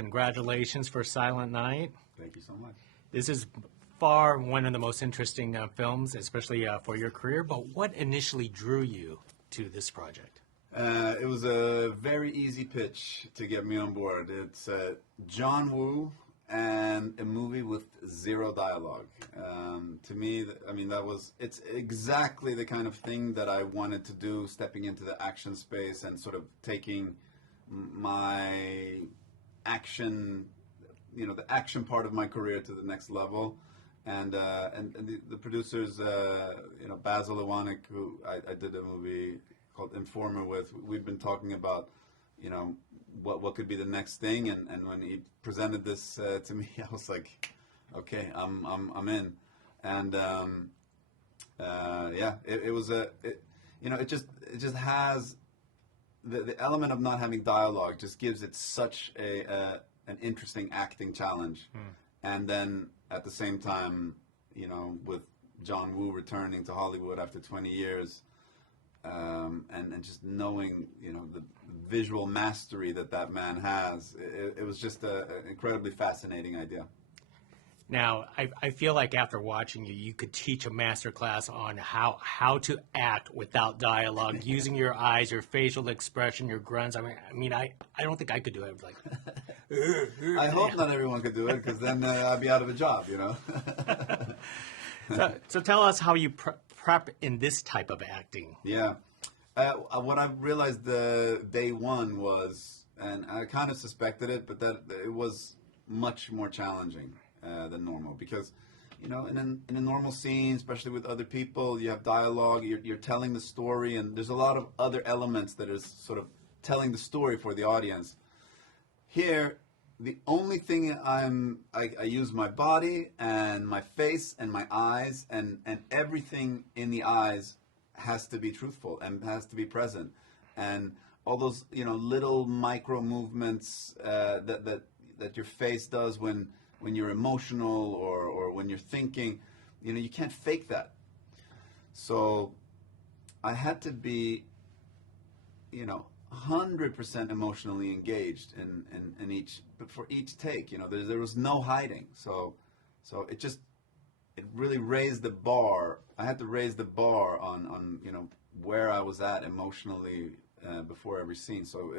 congratulations for Silent Night. Thank you so much. This is far one of the most interesting films, especially for your career. But what initially drew you to this project? It was a very easy pitch to get me on board. It's John Woo and a movie with zero dialogue. To me, it's exactly the kind of thing that I wanted to do, stepping into the action space and sort of taking my action, the action part of my career to the next level. And the producers, Basil Iwanek, who I did a movie called Informer with, we've been talking about, what could be the next thing. And when he presented this to me, I was like, okay, I'm in. And it just has the element of not having dialogue just gives it such an interesting acting challenge. And then at the same time, with John Woo returning to Hollywood after 20 years, and just knowing, the visual mastery that man has, it was just an incredibly fascinating idea. Now, I feel like after watching you, you could teach a master class on how to act without dialogue, using your eyes, your facial expression, your grunts. I don't think I could do it. Like, I hope not everyone could do it, because then I'd be out of a job, So tell us how you prep in this type of acting. Yeah. What I realized day one was, and I kind of suspected it, but that it was much more challenging than normal, because in a normal scene, especially with other people, you have dialogue, you're telling the story, and there's a lot of other elements that is sort of telling the story for the audience. Here, the only thing I use my body and my face and my eyes, and everything in the eyes has to be truthful and has to be present, and all those little micro movements that your face does when you're emotional or when you're thinking, you can't fake that. So I had to be 100% emotionally engaged in each, but for each take, there was no hiding. So it really raised the bar. I had to raise the bar on where I was at emotionally before every scene. So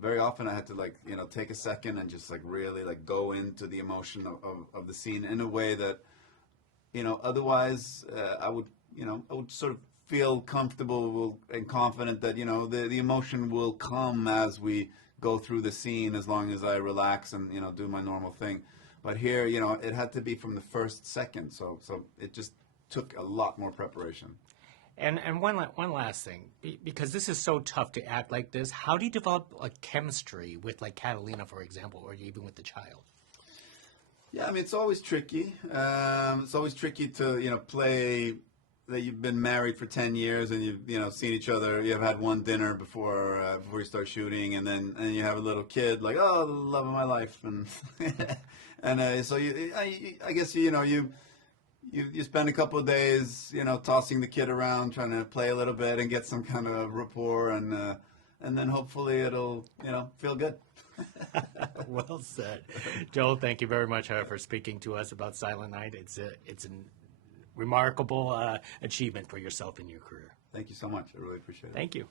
very often I had to take a second and just really go into the emotion of the scene in a way that otherwise I would sort of feel comfortable and confident that the emotion will come as we go through the scene, as long as I relax and do my normal thing. But here it had to be from the first second, so it just took a lot more preparation. And one last thing, because this is so tough to act like this, how do you develop a chemistry with Catalina, for example, or even with the child? Yeah, it's always tricky. It's always tricky to play that you've been married for 10 years and you've seen each other. You've had one dinner before you start shooting, and then you have a little kid, the love of my life, and and so I guess you spend a couple of days tossing the kid around, trying to play a little bit and get some kind of rapport, and then hopefully it'll feel good. Well said. Joel, thank you very much for speaking to us about Silent Night. It's a remarkable achievement for yourself in your career. Thank you so much. I really appreciate it. Thank you.